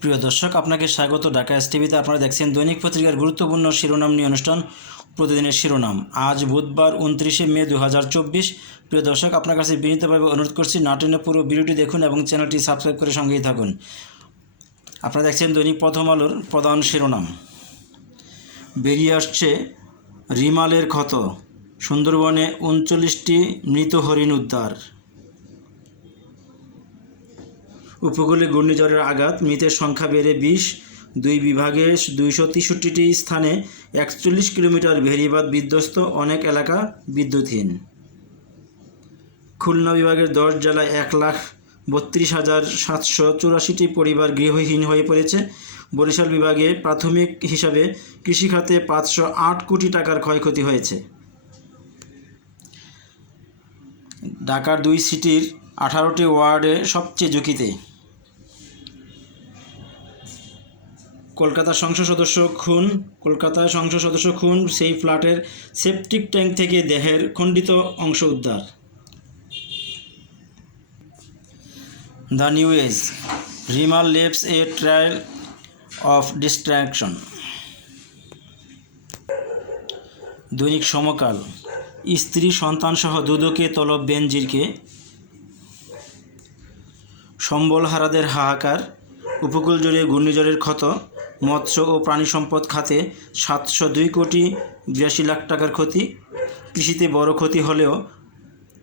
প্রিয় দর্শক, আপনাকে স্বাগত। ঢাকা এস টিভিতে আপনারা দেখছেন দৈনিক পত্রিকার গুরুত্বপূর্ণ শিরোনাম নিয়ে অনুষ্ঠান, প্রতিদিনের শিরোনাম। আজ বুধবার উনত্রিশে মে দু হাজার চব্বিশ। প্রিয় দর্শক, আপনার কাছে বিনীতভাবে অনুরোধ করছি নাটনে পুরো ভিডিওটি দেখুন এবং চ্যানেলটি সাবস্ক্রাইব করে সঙ্গেই থাকুন। আপনারা দেখছেন দৈনিক প্রথম আলোর প্রধান শিরোনাম। বেরিয়ে আসছে রিমালের ক্ষত। সুন্দরবনে উনচল্লিশটি মৃত হরিণ উদ্ধার। উপকূলে ঘূর্ণিঝড়ের আঘাত, মৃতের সংখ্যা বেড়ে বিশ। দুই বিভাগে দুইশো তেষট্টিটি স্থানে একচল্লিশ কিলোমিটার ভেরিবাদ বিধ্বস্ত, অনেক এলাকা বিদ্যুৎহীন। খুলনা বিভাগের দশ জেলায় এক লাখ বত্রিশ হাজার সাতশো চুরাশিটি পরিবার গৃহহীন হয়ে পড়েছে। বরিশাল বিভাগে প্রাথমিক হিসাবে কৃষিখাতে পাঁচশো আট কোটি টাকার ক্ষয়ক্ষতি হয়েছে। ঢাকার দুই সিটির আঠারোটি ওয়ার্ডে সবচেয়ে ঝুঁকিতে কলকাতা সংসদ সদস্য খুন কলকাতায় সংসদ সদস্য খুন, সেই ফ্ল্যাটের সেপটিক ট্যাঙ্ক থেকে দেহের খণ্ডিত অংশ উদ্ধার। The New Age, Remal leaves a trial of destruction. Dainik Samakal, স্ত্রী সন্তানসহ দুদকে তলব বেনজিরকে। সম্বলহারাদের হাহাকার, উপকূল জুড়ে ঘূর্ণিঝড়ের ক্ষত। মৎস্য ও প্রাণী সম্পদ খাতে সাতশো দুই কোটি বিরাশি লাখ টাকার ক্ষতি। কৃষিতে বড় ক্ষতি হলেও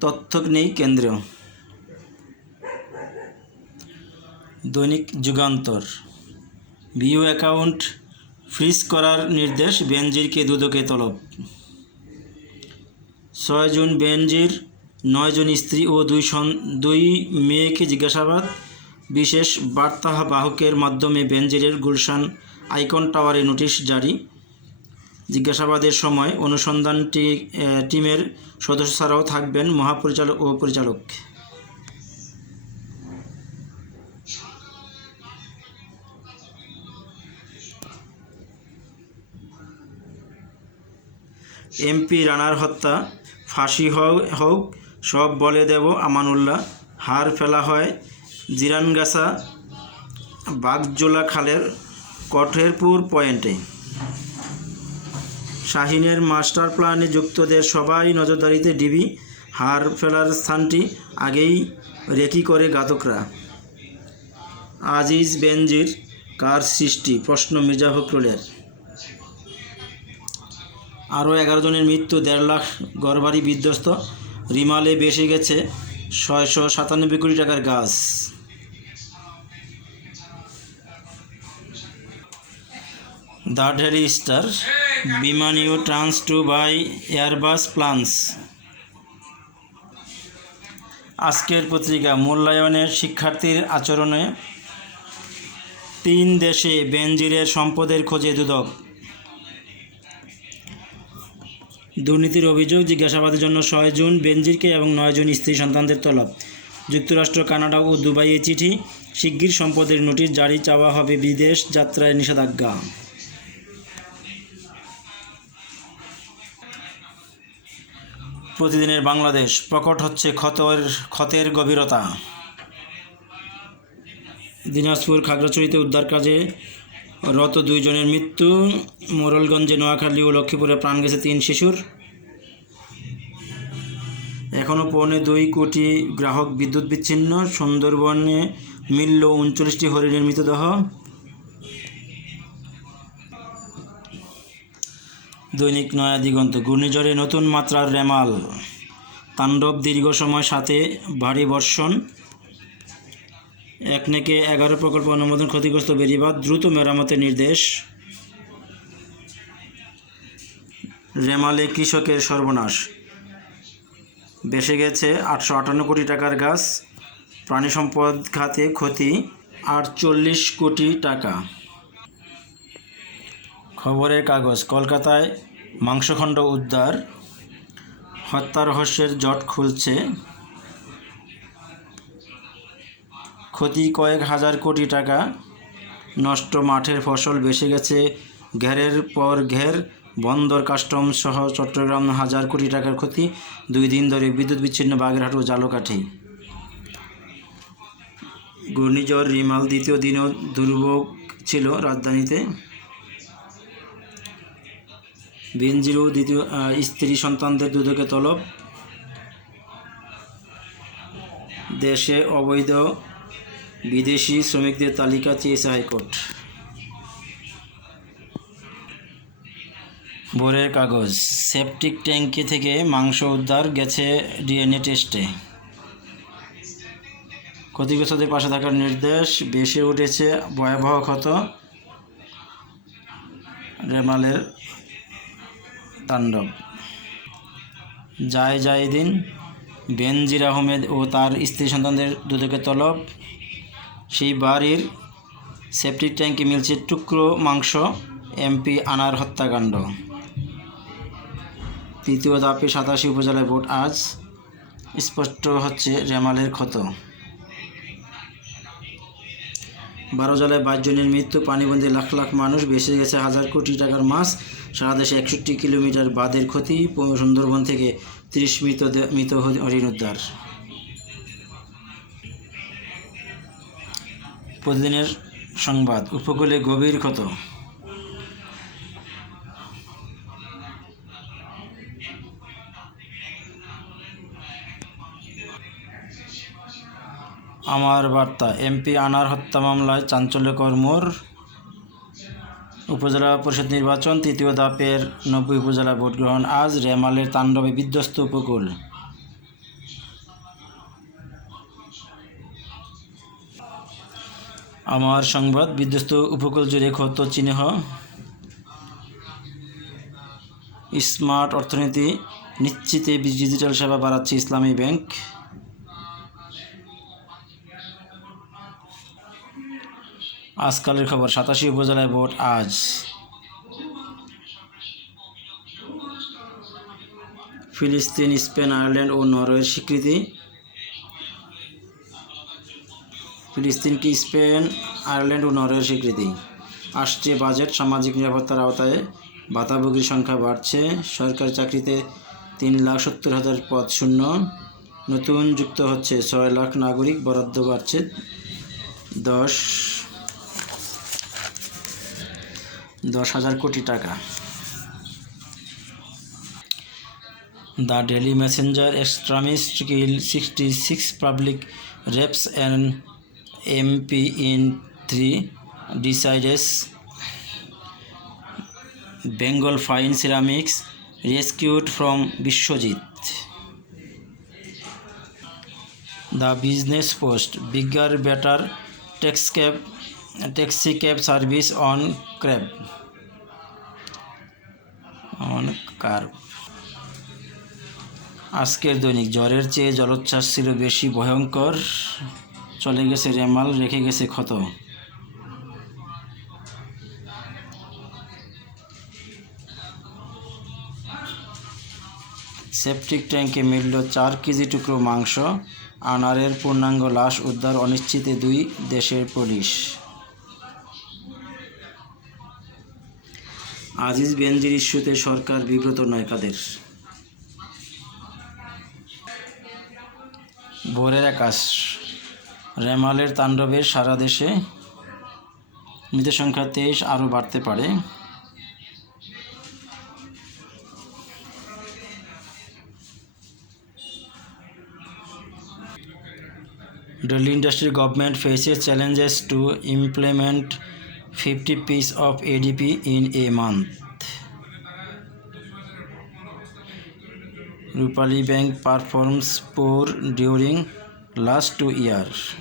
তথ্য নেই কেন্দ্রেও। দৈনিক যুগান্তর। ভিউ অ্যাকাউন্ট ফ্রিজ করার নির্দেশ বেনজিরকে দুদকে তলব। ছয় জুন বেনজির, নয় জন স্ত্রী ও দুই সন দুই মেয়েকে জিজ্ঞাসাবাদ। বিশেষ বার্তা বাহকের মাধ্যমে বেনজিরের গুলশান আইকন টাওয়ারে নোটিশ জারি। জিজ্ঞাসাবাদের সময় অনুসন্ধান টিমের সদস্য ছাড়াও থাকবেন মহাপরিচালক ও পরিচালক। এমপি রানার হত্যা, ফাঁসি হোক, সব বলে দেব আমানুল্লাহ, হার ফেলা হয় জিরানগাছা বাগজোলা খালের কঠেরপুর পয়েন্টে। শাহিনের মাস্টার প্ল্যানে যুক্তদের সবাই নজরদারিতে ডিবি হার ফেলার স্থানটি আগেই রেকি করে ঘাতকরা। আজিজ বেনজির, কার সৃষ্টি? প্রশ্ন মির্জা ফখরুলের। আরও এগারো জনের মৃত্যু, দেড় লাখ ঘরবাড়ি বিধ্বস্ত। রিমালে বেসে গেছে ছয়শো সাতানব্বই কোটি টাকার গাছ। The Daily Star Biman U turns to buy Airbus planes Ajker Patrika, মূল্যায়নের শিক্ষার্থীর আচরণে তিন দেশে বেনজিরের সম্পদের খোঁজে দুদক। দুর্নীতির অভিযোগ জিজ্ঞাসাবাদের জন্য ছয় জুন বেনজিরকে এবং নয় জন স্ত্রী সন্তানদের তলব। যুক্তরাষ্ট্র, কানাডা ও দুবাইয়ে চিঠি, শিগগির সম্পদের নোটিশ জারি চাওয়া হবে বিদেশ যাত্রায় নিষেধাজ্ঞা। প্রতিদিনের বাংলাদেশ প্রকট হচ্ছে ক্ষতের ক্ষতের গভীরতা। দিনাজপুর খাগড়াছড়িতে উদ্ধার কাজে রত দুইজনের মৃত্যু। মোরলগঞ্জে নোয়াখালী ও লক্ষ্মীপুরে প্রাণ গেছে তিন শিশুর। এখনও পৌনে দুই কোটি গ্রাহক বিদ্যুৎ বিচ্ছিন্ন। সুন্দরবনে মিলল উনচল্লিশটি হরিণের মৃতদেহ। দৈনিক নয়া দিগন্ত, ঘূর্ণিঝড়ে নতুন মাত্রার রেমাল। তাণ্ডব দীর্ঘ সময় সাথে ভারী বর্ষণ। একনেকে এগারো প্রকল্প অনুমোদন ক্ষতিগ্রস্ত বেরিবাদ দ্রুত মেরামতের নির্দেশ। রেমালে কৃষকের সর্বনাশ। বেসে গেছে আটশো আটান্ন কোটি টাকার গাছ। প্রাণী সম্পদ খাতে ক্ষতি আটচল্লিশ কোটি টাকা। খবরের কাগজ, কলকাতায় মাংসখণ্ড উদ্ধার হত্যা রহস্যের জট খুলছে। ক্ষতি কয়েক হাজার কোটি টাকা, নষ্ট মাঠের ফসল বেসে গেছে। ঘেরের পর ঘের, বন্দর কাস্টম সহ চট্টগ্রাম হাজার কোটি টাকার ক্ষতি, দুই দিন ধরে বিদ্যুৎ বিচ্ছিন্ন বাগেরহাট ও জালকাঠি। ঘূর্ণিঝড় রিমাল দ্বিতীয় দিনেও দুর্ভোগ ছিল রাজধানীতে। বেনজিরও দ্বিতীয় স্ত্রী সন্তানদের দুদকে তলব। দেশে অবৈধ বিদেশি শ্রমিকদের তালিকা চেয়েছে হাইকোর্ট। ভোরের কাগজ, সেপটিক ট্যাঙ্কি থেকে মাংস উদ্ধার গেছে ডিএনএ টেস্টে। ক্ষতিগ্রস্তদের পাশে থাকার নির্দেশ বেশি উঠেছে ভয়াবহ ক্ষত। রেমালের তাণ্ডব। যায় যায় দিন, বেনজির আহমেদ ও তার স্ত্রী সন্তানদের দুদকে তলব। সেই বাড়ির সেপটিক ট্যাঙ্কে মিলছে টুকরো মাংস, এমপি আনার হত্যাকাণ্ড। তৃতীয় ধাপে সাতাশি উপজেলায় ভোট। আজ স্পষ্ট হচ্ছে রেমালের ক্ষত। বারো জেলায় বাইশ জনের মৃত্যু, পানিবন্দী লাখ লাখ মানুষ বেঁচে গেছে হাজার কোটি টাকার মাছ। সারা দেশে একষট্টি কিলোমিটার বাঁধের ক্ষতি সুন্দরবন থেকে ত্রিশ মৃত মৃত হরিণ উদ্ধার। প্রতিদিনের সংবাদ, উপকূলে গভীর ক্ষত। আমার বার্তা, এমপি আনার হত্যা মামলায় চাঞ্চল্যকর মোড়, উপজেলা পরিষদ নির্বাচন, তৃতীয় ধাপের নব্বই উপজেলা ভোট গ্রহণ। আজ রেমালের তাণ্ডবে বিধ্বস্ত উপকূল। আমার সংবাদ, বিধ্বস্ত উপকূল জুড়ে ক্ষত, চিহ্ন। স্মার্ট অর্থনীতি, নিশ্চিতে ডিজিটাল সেবা বাড়াচ্ছে ইসলামী ব্যাংক। আজকালের খবর, সাতাশি উপজেলায় ভোট আজ। ফিলিস্তিন, স্পেন, আয়ারল্যান্ড ও নরওয়ের স্বীকৃতি। ফিলিস্তিন কি স্পেন, আয়ারল্যান্ড ও নরওয়ের স্বীকৃতি? আসছে বাজেট, সামাজিক নিরাপত্তার আওতায় ভাতাভোগীর সংখ্যা বাড়ছে, সরকারি চাকরিতে তিন লাখ সত্তর হাজার পদ শূন্য, নতুন যুক্ত হচ্ছে ছয় লাখ নাগরিক, বরাদ্দ বাড়ছে দশ দশ হাজার কোটি টাকা। The Daily Messenger extremist kill sixty six public reps and MP in three decades Bengal Fine Ceramics rescued from Biswajit. The Business Post bigger better tex taxi cab service on crab on car. আজকের দৈনিক জ্বরের চেয়ে জলোচ্ছ্বাস ছিল বেশি ভয়ঙ্কর। চলে গেছে রেমাল, রেখে গেছে ক্ষত। সেপটিক ট্যাঙ্কে মিলল চার কেজি টুকরো মাংস। আনারের পূর্ণাঙ্গ লাশ উদ্ধার অনিশ্চিতে দুই দেশের পুলিশ। আজিজ বেনজির ইস্যুতে সরকার বিব্রত নয় কাদের? ভোরের আকাশ। রেমালের তাণ্ডবে সারা দেশে মৃত সংখ্যা তেইশ আরও বাড়তে পারে। Delhi industry government faces challenges to implement 50 piece of ADP in a month. Rupali Bank performs poor during last two years.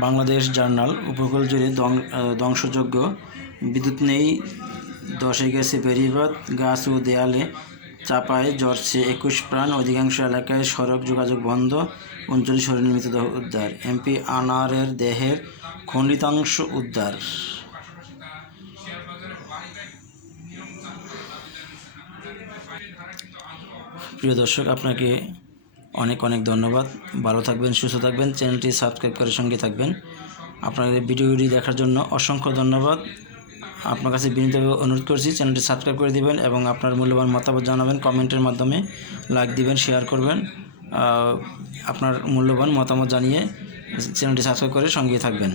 Bangladesh Journal উপকূল জুড়ে ধ্বং- আহ, ধ্বংসযজ্ঞ বিদ্যুৎ নেই দশে গেছে বেড়িবাঁধ গাছ ও দেয়ালে চাপায় জ্বরছে একুশ প্রাণ, অধিকাংশ এলাকায় সড়ক যোগাযোগ বন্ধ, উনচল্লিশ হরিণের মৃতদেহ উদ্ধার। এমপি আনারের দেহের খণ্ডিতাংশ উদ্ধার। প্রিয় দর্শক, আপনাকে অনেক অনেক ধন্যবাদ। ভালো থাকবেন, সুস্থ থাকবেন। চ্যানেলটি সাবস্ক্রাইব করে সঙ্গে থাকবেন। আপনাদের ভিডিওটি দেখার জন্য অসংখ্য ধন্যবাদ। আপনার কাছে বিনীতভাবে অনুরোধ করছি চ্যানেলটি সাবস্ক্রাইব করে দিবেন এবং আপনার মূল্যবান মতামত জানাবেন, কমেন্টের মাধ্যমে লাইক দিবেন শেয়ার করবেন আপনার মূল্যবান মতামত জানিয়ে চ্যানেলটি সাবস্ক্রাইব করে সঙ্গে থাকবেন।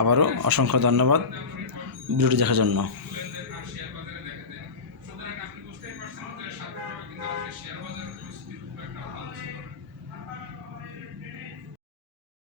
আবারও অসংখ্য ধন্যবাদ। ভিডিওটি দেখার জন্য।